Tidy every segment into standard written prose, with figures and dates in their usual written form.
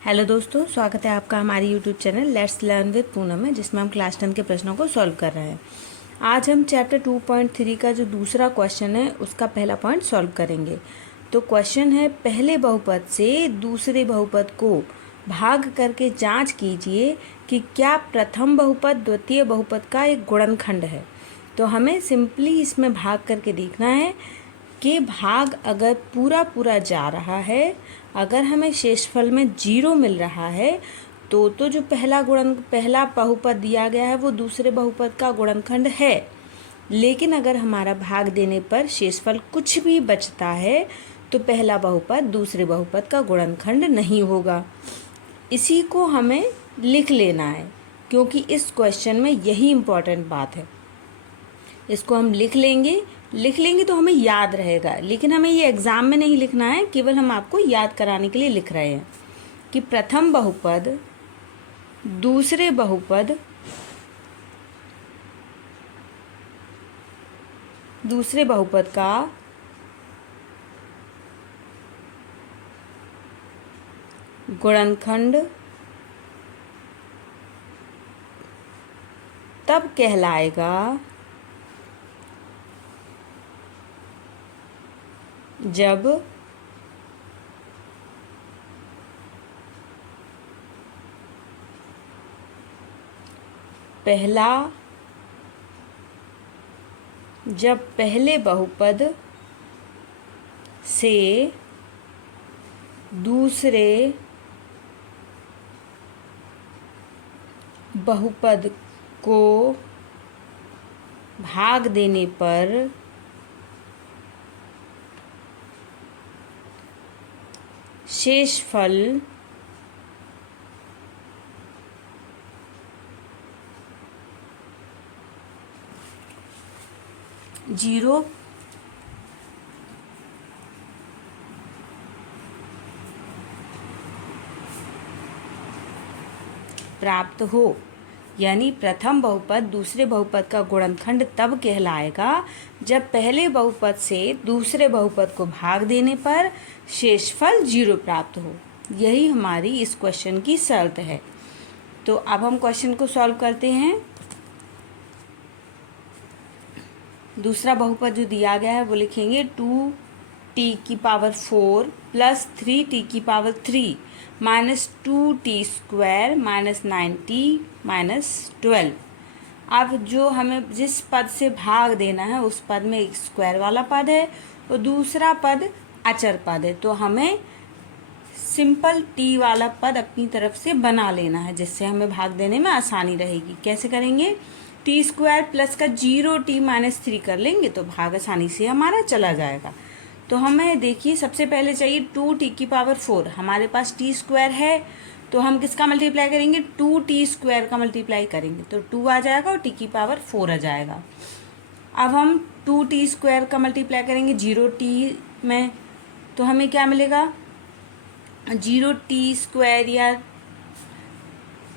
Hello दोस्तों, स्वागत है आपका हमारे YouTube channel let's learn with Poonam में, जिसमें हम क्लास 10 के प्रश्नों को सॉल्व कर रहे हैं। आज हम चैप्टर 2.3 का जो दूसरा क्वेश्चन है उसका पहला पॉइंट सॉल्व करेंगे। तो क्वेश्चन है, पहले बहुपद से दूसरे बहुपद को भाग करके जांच कीजिए कि क्या प्रथम बहुपद द्वितीय बहुपद का एक गुणनखंड है। तो हमें सिंपली इसमें भाग करके देखना है कि भाग अगर पूरा पूरा जा रहा है, अगर हमें शेषफल में 0 मिल रहा है तो जो पहला बहुपद दिया गया है वो दूसरे बहुपद का गुणनखंड है। लेकिन अगर हमारा भाग देने पर शेषफल कुछ भी बचता है तो पहला बहुपद दूसरे बहुपद का गुणनखंड नहीं होगा। इसी को हमें लिख लेना है, क्योंकि इस क्वेश्चन में यही इम्पोर्टेंट बात है। इसको हम लिख लेंगे तो हमें याद रहेगा, लेकिन हमें ये एग्ज़ाम में नहीं लिखना है, केवल हम आपको याद कराने के लिए लिख रहे हैं कि प्रथम बहुपद दूसरे बहुपद का गुणनखंड तब कहलाएगा जब पहले बहुपद से दूसरे बहुपद को भाग देने पर शेषफल जीरो प्राप्त हो। यानी प्रथम बहुपद दूसरे बहुपद का गुणनखंड तब कहलाएगा जब पहले बहुपद से दूसरे बहुपद को भाग देने पर शेषफल 0 प्राप्त हो। यही हमारी इस क्वेश्चन की शर्त है। तो अब हम क्वेश्चन को सॉल्व करते हैं। दूसरा बहुपद जो दिया गया है वो लिखेंगे 2t⁴ plus 3t⁵ minus 2t² minus 9t minus 12। अब जो हमें जिस पद से भाग देना है उस पद में एक स्क्वायर वाला पद है और दूसरा पद अचर पद है, तो हमें सिंपल t वाला पद अपनी तरफ से बना लेना है, जिससे हमें भाग देने में आसानी रहेगी। कैसे करेंगे? t² प्लस का 0t माइनस 3 कर लेंगे तो भाग आसानी से हमारा चला जाएगा। तो हमें देखिए, सबसे पहले चाहिए 2t⁴। हमारे पास t² है तो हम किसका मल्टीप्लाई करेंगे? 2t² का मल्टीप्लाई करेंगे तो 2 आ जाएगा और t⁴ आ जाएगा। अब हम 2t² का मल्टीप्लाई करेंगे 0t में तो हमें क्या मिलेगा? 0t² या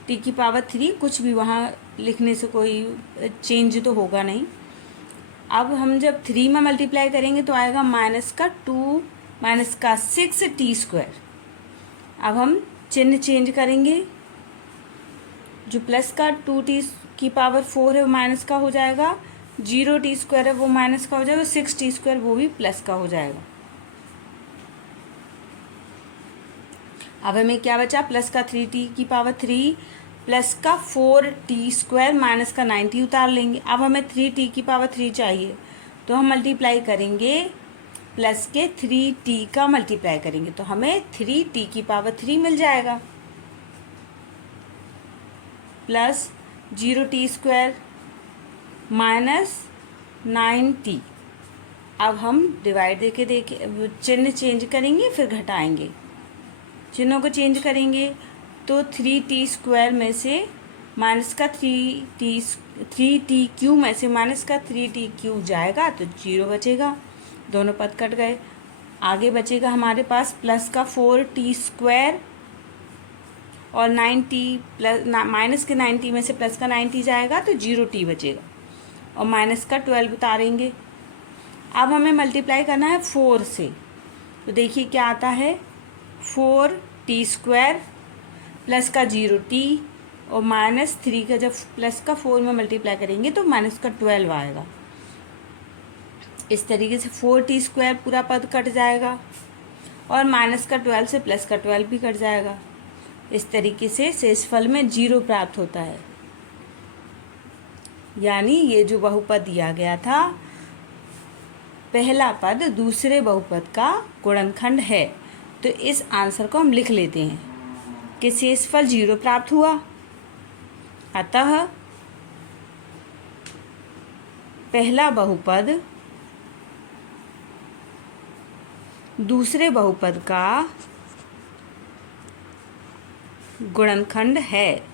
t⁵ कुछ भी, वहाँ लिखने से कोई चेंज तो होगा नहीं। अब हम जब 3 में मल्टीप्लाई करेंगे तो आएगा माइनस का 2 माइनस का 6t²। अब हम चिन्ह चेंज करेंगे, जो प्लस का 2t⁴ है वो माइनस का हो जाएगा, 0t² है वो माइनस का हो जाएगा, 6t² वो भी प्लस का हो जाएगा। अब हमें क्या बचा? प्लस का 3t⁵ प्लस का 4t² माइनस का 90 उतार लेंगे। अब हमें 3t⁵ चाहिए तो हम मल्टीप्लाई करेंगे, प्लस के 3t का मल्टीप्लाई करेंगे तो हमें 3t⁵ मिल जाएगा, प्लस 0t² माइनस 9t। अब हम डिवाइड देके चिन्ह चेंज करेंगे, फिर घटाएंगे, चिन्हों को चेंज करेंगे तो 3t² में से माइनस का 3t³ में से माइनस का 3t³ जाएगा तो 0 बचेगा, दोनों पद कट गए। आगे बचेगा हमारे पास प्लस का 4t² और 9t प्लस माइनस के 90 में से प्लस का 90 जाएगा तो 0t बचेगा और माइनस का 12 उतारेंगे। अब हमें मल्टीप्लाई करना है 4 से, तो देखिए क्या आता है, 4t² प्लस का 0 t और -3 का जब प्लस का 4 में मल्टीप्लाई करेंगे तो माइनस का 12 आएगा। इस तरीके से 4t² पूरा पद कट जाएगा और माइनस का 12 से प्लस का 12 भी कट जाएगा। इस तरीके से शेषफल में 0 प्राप्त होता है। यानी ये जो बहुपद दिया गया था, पहला पद दूसरे बहुपद का गुणनखंड है। तो इस आंसर को हम लिख लेते हैं कि शेषफल 0 प्राप्त हुआ। अतः पहला बहुपद दूसरे बहुपद का गुणनखंड है।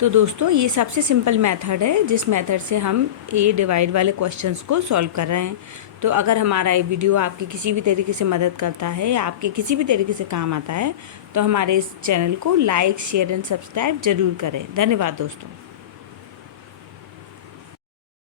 तो दोस्तों ये सबसे सिंपल मेथड है जिस मेथड से हम ए डिवाइड वाले क्वेश्चंस को सॉल्व कर रहे हैं। तो अगर हमारा ये वीडियो आपकी किसी भी तरीके से मदद करता है या आपके किसी भी तरीके से काम आता है तो हमारे इस चैनल को लाइक, शेयर एंड सब्सक्राइब ज़रूर करें। धन्यवाद दोस्तों।